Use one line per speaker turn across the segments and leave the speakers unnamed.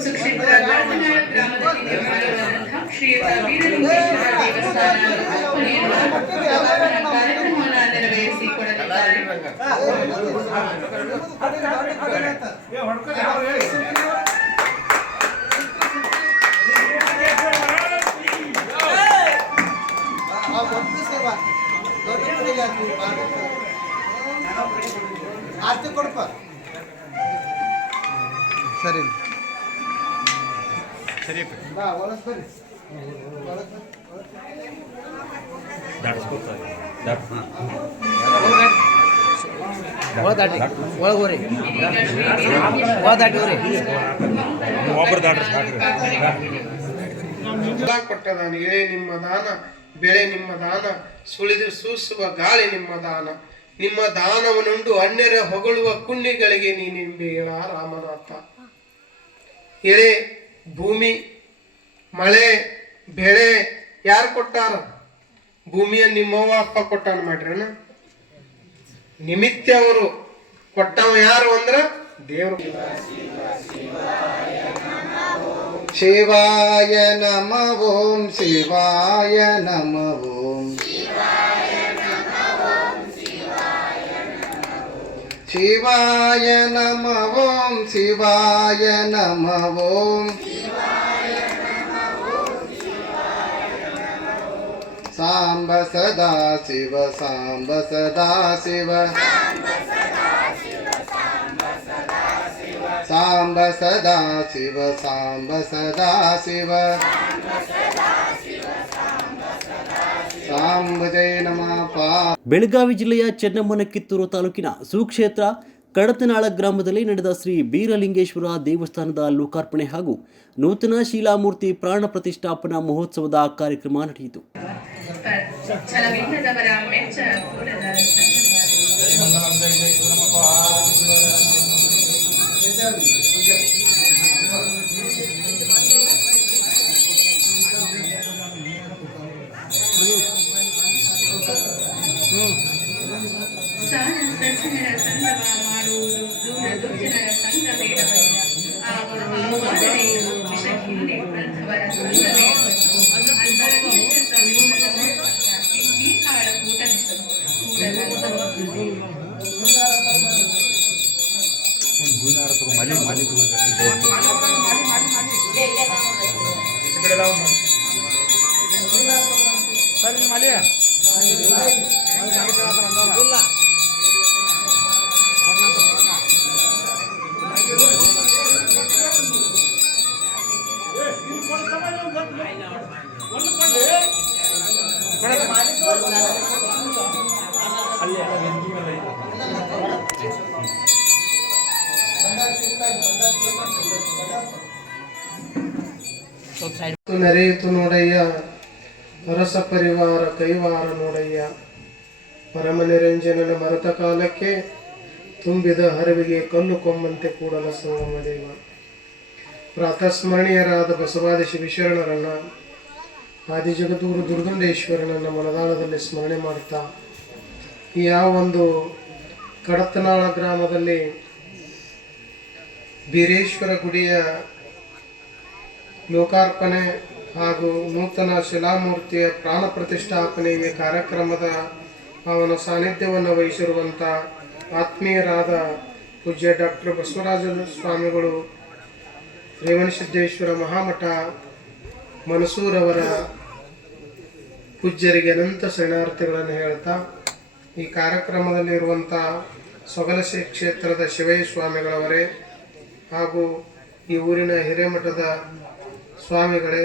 ಸುಕ್ಷೇತ್ರ ಗಾರ್ಧನಾಳ ಗ್ರಾಮದಲ್ಲಿ ನೆರವೇರಿಸಿಕೊಡಲಿದ್ದಾರೆ
ಕೊಟ್ಟ ನಾನು ಎಳೆ ನಿಮ್ಮ ದಾನ ಬೆಳೆ ನಿಮ್ಮ ದಾನ ಸುಳಿದು ಸೂಸುವ ಗಾಳಿ ನಿಮ್ಮ ದಾನ. ನಿಮ್ಮ ದಾನವನ್ನುಂಡು ಅನ್ಯರ ಹೊಗಳುವ ಕುಣ್ಣಿಗಳಿಗೆ ಹೇಳ ರಾಮನಾಥ. ಎಳೆ ಭೂಮಿ ಮಳೆ, ಬೆಳೆ, ಯಾರು ಕೊಟ್ಟಾರ? ಭೂಮಿಯ ನಿಮ್ಮವ್ವ, ಅಪ್ಪ ಕೊಟ್ಟಾನ ಮಾಡ್ರಿ ನಿಮಿತ್ತ ಅವರು ಕೊಟ್ಟವ ಯಾರು ಅಂದ್ರ? ದೇವರು.
ಶಿವಾಯ ನಮ ಓಂ, ಶಿವಾಯ ನಮ ಓಂ. ಶಿವಾಯ ನಮ ಓಂ, ಶಿವಾಯ ನಮ ಓಂ. ಸಾಂಬ ಸದಾ ಶಿವ, ಸಾಂಬ ಸದಾ ಶಿವ. ಸಾಂಬ ಸದಾ ಶಿವ, ಸಾಂಬ ಸದಾ ಶಿವ.
ಬೆಳಗಾವಿ ಜಿಲ್ಲೆಯ ಚೆನ್ನಮ್ಮನ ಕಿತ್ತೂರು ತಾಲೂಕಿನ ಸುಕ್ಷೇತ್ರ, ಕಡತನಾಳ ಗ್ರಾಮದಲ್ಲಿ ನಡೆದ ಶ್ರೀ ಬೀರಲಿಂಗೇಶ್ವರ ದೇವಸ್ಥಾನದ ಲೋಕಾರ್ಪಣೆ ಹಾಗೂ ನೂತನ ಶಿಲಾಮೂರ್ತಿ ಪ್ರಾಣ ಪ್ರತಿಷ್ಠಾಪನಾ ಮಹೋತ್ಸವದ ಕಾರ್ಯಕ್ರಮ ನಡೆಯಿತು.
చలవిఘ్నదవరామ్యచ్చ పూరదాస
ನೆರೆಯಿತು ನೋಡಯ್ಯ ಅರಸ ಪರಿವಾರ ಕೈವಾರ ನೋಡಯ್ಯ. ಪರಮ ನಿರಂಜನನ ಮರತ ಕಾಲಕ್ಕೆ ತುಂಬಿದ ಹರಿವಿಗೆ ಕಲ್ಲು ಕೊಂಬಂತೆ ಕೂಡಲ ಸೋಮದೇವ ಪ್ರಾತಸ್ಮರಣೀಯರಾದ ಬಸವಾದಿ ಶಿವಶರಣರನ್ನ ಆದಿಜಗದೂರು ದುರ್ಗಂಡೇಶ್ವರನನ್ನ ಮನದಾಳದಲ್ಲಿ ಸ್ಮರಣೆ ಮಾಡ್ತಾ ಯಾವ ಒಂದು ಕಡತನಾಳ ಗ್ರಾಮದಲ್ಲಿ ಬೀರೇಶ್ವರ ಗುಡಿಯ ಲೋಕಾರ್ಪಣೆ ಹಾಗೂ ನೂತನ ಶಿಲಾಮೂರ್ತಿಯ ಪ್ರಾಣ ಪ್ರತಿಷ್ಠಾಪನೆಯ ಕಾರ್ಯಕ್ರಮದ ಅವನ ಸಾನ್ನಿಧ್ಯವನ್ನು ವಹಿಸಿರುವಂಥ ಆತ್ಮೀಯರಾದ ಪೂಜ್ಯ ಡಾಕ್ಟರ್ ಬಸವರಾಜ ಸ್ವಾಮಿಗಳು ರೇವಣಸಿದ್ದೇಶ್ವರ ಮಹಾಮಠ ಮನಸೂರವರ ಪೂಜ್ಯರಿಗೆ ಅನಂತ ಶರಣಾರ್ಥಿಗಳನ್ನು ಹೇಳ್ತಾ ಈ ಕಾರ್ಯಕ್ರಮದಲ್ಲಿರುವಂಥ ಸೊಗಲಸೆ ಕ್ಷೇತ್ರದ ಶಿವಯ್ಯ ಸ್ವಾಮಿಗಳವರೇ ಹಾಗೂ ಈ ಊರಿನ ಹಿರೇಮಠದ ಸ್ವಾಮಿಗಳೇ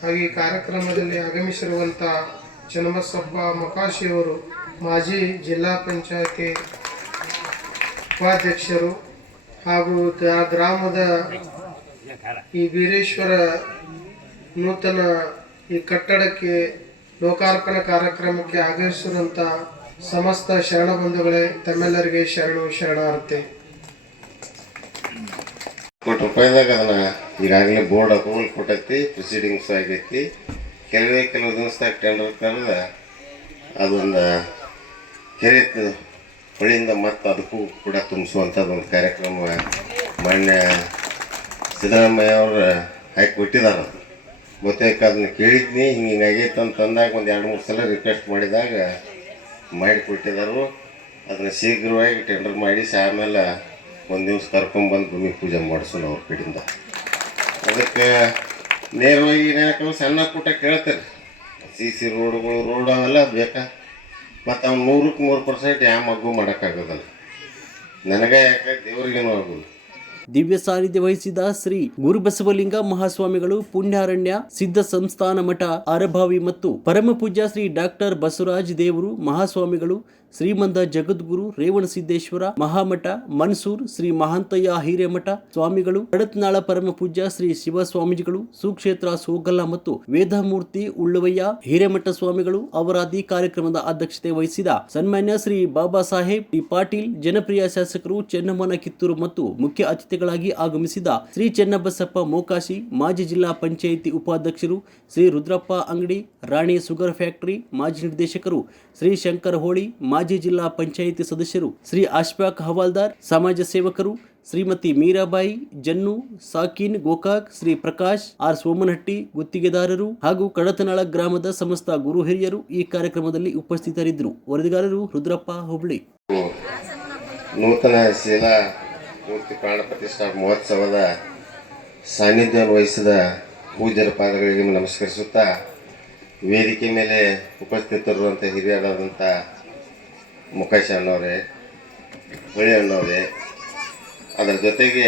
ಹಾಗೂ ಈ ಕಾರ್ಯಕ್ರಮದಲ್ಲಿ ಆಗಮಿಸಿರುವಂಥ ಚನ್ನಬಸಪ್ಪ ಮುಕಾಶಿಯವರು ಮಾಜಿ ಜಿಲ್ಲಾ ಪಂಚಾಯತಿ ಉಪಾಧ್ಯಕ್ಷರು ಹಾಗೂ ಗ್ರಾಮದ ಈ ವೀರೇಶ್ವರ ನೂತನ ಈ ಕಟ್ಟಡಕ್ಕೆ ಲೋಕಾರ್ಪಣೆ ಕಾರ್ಯಕ್ರಮಕ್ಕೆ ಆಗಮಿಸಿರುವಂಥ ಸಮಸ್ತ ಶರಣ ಬಂಧುಗಳೇ, ತಮ್ಮೆಲ್ಲರಿಗೆ ಶರಣು ಶರಣಾರ್ಥಿ.
ಕೋಟಿ ರೂಪಾಯಿದಾಗ ಅದನ್ನ ಈಗಾಗಲೇ ಬೋರ್ಡ್ ಅಪ್ರೂವಲ್ ಕೊಟ್ಟೈತಿ ಪ್ರೊಸೀಡಿಂಗ್ಸ್ ಆಗೈತಿ. ಕೆಲವೇ ಕೆಲವು ದಿವಸದಾಗ ಟೆಂಡರ್ ಕರೆದ ಅದೊಂದು ಕೆರೆ ಹೊಳಿಯಿಂದ ಮತ್ತೆ ಅದಕ್ಕೂ ಕೂಡ ತುಂಬಿಸುವಂಥದ್ದು ಒಂದು ಕಾರ್ಯಕ್ರಮ ಮಾನ್ಯ ಸಿದ್ದರಾಮಯ್ಯ ಅವರು ಹಾಕಿ ಬಿಟ್ಟಿದ್ದಾರೆ ಅದು. ಬಹುತೇಕ ಅದನ್ನ ಕೇಳಿದ್ನಿ, ಹಿಂಗೆ ಹಿಂಗಾಗೈತೆ ಅಂತ ಅಂದಾಗ ಒಂದು ಎರಡು ಮೂರು ಸಲ ರಿಕ್ವೆಸ್ಟ್ ಮಾಡಿದಾಗ ಮಾಡಿ ಕೊಟ್ಟಿದ್ದಾರೆ ಅದನ್ನು ಶೀಘ್ರವಾಗಿ ಟೆಂಡರ್ ಮಾಡಿಸಿ ಆಮೇಲೆ ಒಂದು ದಿವ್ಸ ಕರ್ಕೊಂಬಂದು ಭೂಮಿ ಪೂಜೆ ಮಾಡಿಸೋಣ ಅವ್ರ ಕಡೆಯಿಂದ. ಅದಕ್ಕೆ ನೇರವಾಗಿ ಏನಾಕವು ಸಣ್ಣ ಪುಟ್ಟ ಕೇಳ್ತಾರೆ ಸಿ ಸಿ ರೋಡ್ಗಳು ರೋಡ್ ಅವೆಲ್ಲ ಬೇಕಾ? ಮತ್ತು ಅವ್ನು ನೂರಕ್ಕೆ ಮೂರು ಪರ್ಸೆಂಟ್ ಯಾವ ಮಗು ಮಾಡೋಕ್ಕಾಗೋದಲ್ಲ. ನನಗೆ ಯಾಕೆ ದೇವ್ರಿಗೇನು ಆಗೋದು
ದಿವ್ಯ ಸಾನ್ನಿಧ್ಯ ವಹಿಸಿದ ಶ್ರೀ ಗುರುಬಸವಲಿಂಗ ಮಹಾಸ್ವಾಮಿಗಳು ಪುಣ್ಯಾರಣ್ಯ, ಸಿದ್ಧ ಸಂಸ್ಥಾನ ಮಠ ಅರಭಾವಿ ಮತ್ತು ಪರಮ ಪೂಜ್ಯ ಶ್ರೀ ಡಾಕ್ಟರ್ ಬಸವರಾಜ್ ದೇವರು ಮಹಾಸ್ವಾಮಿಗಳು ಶ್ರೀಮಂತ ಜಗದ್ಗುರು ರೇವಣಸಿದ್ದೇಶ್ವರ ಮಹಾಮಠ, ಮನ್ಸೂರ್, ಶ್ರೀ ಮಹಾಂತಯ್ಯ ಹಿರೇಮಠ, ಸ್ವಾಮಿಗಳು ಕಡತ್ನಾಳ ಪರಮ ಪೂಜ್ಯ ಶ್ರೀ ಶಿವ ಸ್ವಾಮೀಜಿಗಳು ಸುಕ್ಷೇತ್ರ ಸೋಗಲ್ಲ ಮತ್ತು ವೇದಮೂರ್ತಿ ಉಳ್ಳುವಯ್ಯ ಹಿರೇಮಠ ಸ್ವಾಮಿಗಳು ಅವರಾದಿ ಕಾರ್ಯಕ್ರಮದ ಅಧ್ಯಕ್ಷತೆ ವಹಿಸಿದ ಸನ್ಮಾನ್ಯ ಶ್ರೀ ಬಾಬಾ ಸಾಹೇಬ್, ಡಿ ಪಾಟೀಲ್, ಜನಪ್ರಿಯ ಶಾಸಕರು ಚೆನ್ನಮ್ಮನ ಕಿತ್ತೂರು ಮತ್ತು ಮುಖ್ಯ ಅತಿಥಿಗಳಾಗಿ ಆಗಮಿಸಿದ ಶ್ರೀ ಚೆನ್ನಬಸಪ್ಪ ಮೋಕಾಶಿ, ಮಾಜಿ ಜಿಲ್ಲಾ ಪಂಚಾಯಿತಿ ಉಪಾಧ್ಯಕ್ಷರು ಶ್ರೀ ರುದ್ರಪ್ಪ ಅಂಗಡಿ, ರಾಣಿ ಸುಗರ್ ಫ್ಯಾಕ್ಟರಿ, ಮಾಜಿ ನಿರ್ದೇಶಕರು ಶ್ರೀ ಶಂಕರ್ ಹೋಳಿ ಮಾಜಿ ಜಿಲ್ಲಾ ಪಂಚಾಯಿತಿ ಸದಸ್ಯರು ಶ್ರೀ ಅಶ್ಫಾಕ್ ಹವಾಲ್ದಾರ್, ಸಮಾಜ ಸೇವಕರು ಶ್ರೀಮತಿ ಮೀರಾಬಾಯಿ, ಜನ್ನು, ಸಾಕಿನ್, ಗೋಕಾಕ್, ಶ್ರೀ ಪ್ರಕಾಶ್, ಆರ್ ಸೋಮನಹಟ್ಟಿ, ಗುತ್ತಿಗೆದಾರರು ಹಾಗೂ ಕಡತನಾಳ ಗ್ರಾಮದ ಸಮಸ್ತ ಗುರು ಹಿರಿಯರು ಈ ಕಾರ್ಯಕ್ರಮದಲ್ಲಿ ಉಪಸ್ಥಿತರಿದ್ದರು. ವರದಿಗಾರರು ರುದ್ರಪ್ಪ ಹುಬ್ಳಿ.
ನೂತನ ಶಿಲಾ ಮೂರ್ತಿ ಪ್ರಾಣ ಪ್ರತಿಷ್ಠಾ ಮಹೋತ್ಸವದ ಸಾನ್ನಿಧ್ಯ ವಹಿಸಿದ ಪೂಜ್ಯರ ಪಾದಗಳಿಗೆ ನಮಸ್ಕರಿಸುತ್ತಾ, ವೇದಿಕೆ ಮೇಲೆ ಉಪಸ್ಥಿತರಿರುವಂಥ ಹಿರಿಯರಾದಂಥ ಮುಖೇಶ್ ಅನ್ನೋರೇ ಹೊಳಿ ಅನ್ನೋರೇ ಅದರ ಜೊತೆಗೆ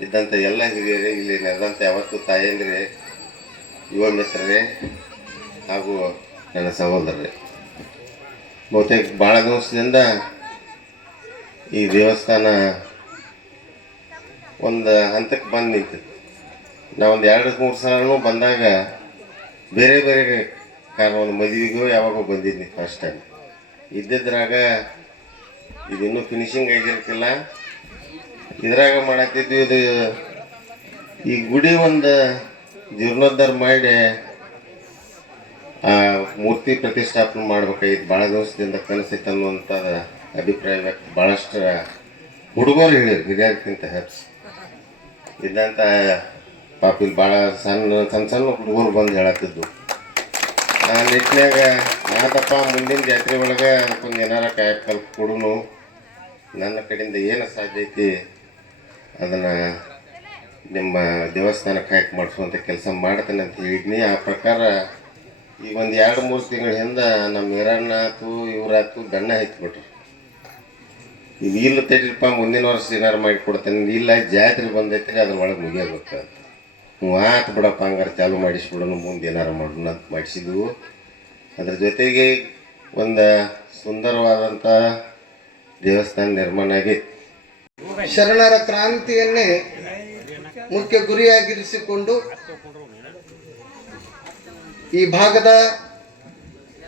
ಇದ್ದಂಥ ಎಲ್ಲ ಹಿರಿಯರೇ, ಇಲ್ಲಿ ನೆರೆದಂಥ ಯಾವತ್ತು ತಾಯಂದ್ರೆ, ಯುವ ಮಿತ್ರರೇ ಹಾಗೂ ನನ್ನ ಸಹೋದರರೇ. ಬಹುತೇಕ ಭಾಳ ದಿವಸದಿಂದ ಈ ದೇವಸ್ಥಾನ ಒಂದು ಹಂತಕ್ಕೆ ಬಂದು ನಿಂತು ನಾವೊಂದು ಎರಡು ಮೂರು ಸಲನೂ ಬಂದಾಗ ಬೇರೆ ಬೇರೆ ಕಾರಣ ಒಂದು ಮದುವೆಗೂ ಯಾವಾಗೋ ಬಂದಿದ್ನಿ ಫಸ್ಟ್ ಟೈಮ್ ಇದ್ದಿದ್ರಾಗ ಇದಿನ್ನೂ ಫಿನಿಶಿಂಗ್ ಆಗಿರ್ತಿಲ್ಲ. ಇದ್ರಾಗ ಮಾಡತ್ತಿದ್ವಿ ಇದು ಈ ಗುಡಿ ಒಂದು ಜೀರ್ಣೋದ್ಧಾರ ಮಾಡಿ, ಆ ಮೂರ್ತಿ ಪ್ರತಿಷ್ಠಾಪನೆ ಮಾಡ್ಬೇಕಾಗಿತ್ತು. ಭಾಳ ದಿವಸದಿಂದ ಕನಸಿತ್ತು ಅನ್ನುವಂಥ ಅಭಿಪ್ರಾಯ ವ್ಯಕ್ತ ಭಾಳಷ್ಟು ಹುಡುಗರು ಹೇಳಿರು ಹಿರಿಯರ್ಕಿಂತ ಹೆಚ್ಚು. ಇದ್ದಂಥ ಪಾಪಿಲ್ ಭಾಳ ಸಣ್ಣ ಸಣ್ಣ ಸಣ್ಣ ಹುಡುಗರು ಬಂದು ಹೇಳತ್ತಿದ್ದು ಆ ನಿಟ್ಟಿನಾಗ ಮಾತಪ್ಪ ಮುಂದಿನ ಜಾತ್ರೆ ಒಳಗೆ ಅದಕ್ಕೊಂದು ಏನಾರ ಕಾಯಕಲ್ಪ ಕೊಡುನು. ನನ್ನ ಕಡೆಯಿಂದ ಏನು ಸಾಧ್ಯ ಐತಿ, ಅದನ್ನು ನಿಮ್ಮ ದೇವಸ್ಥಾನ ಕಾಯಕ್ಕೆ ಮಾಡಿಸುವಂಥ ಕೆಲಸ ಮಾಡ್ತೇನೆ ಅಂತ ಹೇಳಿದ್ನಿ. ಆ ಪ್ರಕಾರ ಈ ಒಂದು ಎರಡು, ಮೂರು ತಿಂಗಳ ಹಿಂದೆ ನಮ್ಮ ಮೀರಣ್ಣ ಆಯ್ತು ಇವರಾಯ್ತು ದಣ್ಣ ಹೆಚ್ಚಿಬಿಟ್ರು ಇದು ಇಲ್ಲ ತಡೀರಪ್ಪ ಮುಂದಿನ ವರ್ಷ ಏನಾರು ಮಾಡಿ ಕೊಡ್ತೇನೆ. ಇಲ್ಲ, ಜಾತ್ರೆ ಬಂದೈತ್ರಿ, ಅದ್ರ ಒಳಗೆ ಹ್ಞೂ ಆತು ಬಿಡಪ್ಪ, ಹಂಗಾರೆ ಚಾಲು ಮಾಡಿಸ್ಬಿಡೋಣ, ಮುಂದೆ ಏನಾರು ಮಾಡೋಣ ಅಂತ ಮಾಡಿಸಿದ್ವು. ಅದ್ರ ಜೊತೆಗೆ ಒಂದು ಸುಂದರವಾದಂಥ ದೇವಸ್ಥಾನ ನಿರ್ಮಾಣ ಆಗಿದೆ
ಶರಣರ ಕ್ರಾಂತಿಯನ್ನೇ ಮುಖ್ಯ ಗುರಿಯಾಗಿರಿಸಿಕೊಂಡು ಈ ಭಾಗದ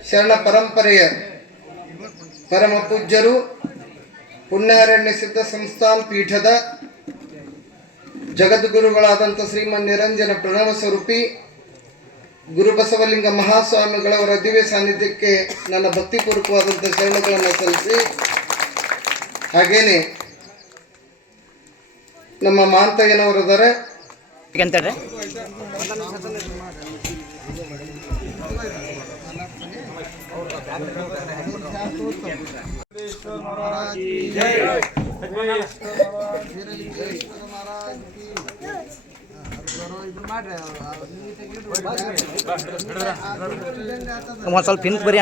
ಶರಣ ಪರಂಪರೆಯ ಪರಮ ಪೂಜ್ಯರು ಪುಣ್ಯಾರಣ್ಯ ಸಿದ್ಧ ಸಂಸ್ಥಾನ್ ಪೀಠದ ಜಗದ್ಗುರುಗಳಾದಂಥ ಶ್ರೀಮನ್ ನಿರಂಜನ ಪ್ರಣವ ಸ್ವರೂಪಿ ಗುರುಬಸವಲಿಂಗ ಮಹಾಸ್ವಾಮಿಗಳವರ ದಿವ್ಯ ಸಾನ್ನಿಧ್ಯಕ್ಕೆ ನನ್ನ ಭಕ್ತಿಪೂರ್ವಕವಾದಂಥ ಶರಣಗಳನ್ನು ಸಲ್ಲಿಸಿ ಹಾಗೇನೆ ನಮ್ಮ ಮಾಂತಯ್ಯನವರಿದ್ದಾರೆ
ಅಂತೇಳ್ರಿ ಒಂದು ಸ್ವಲ್ಪ ಹಿಂದೆ ಬರ್ರಿ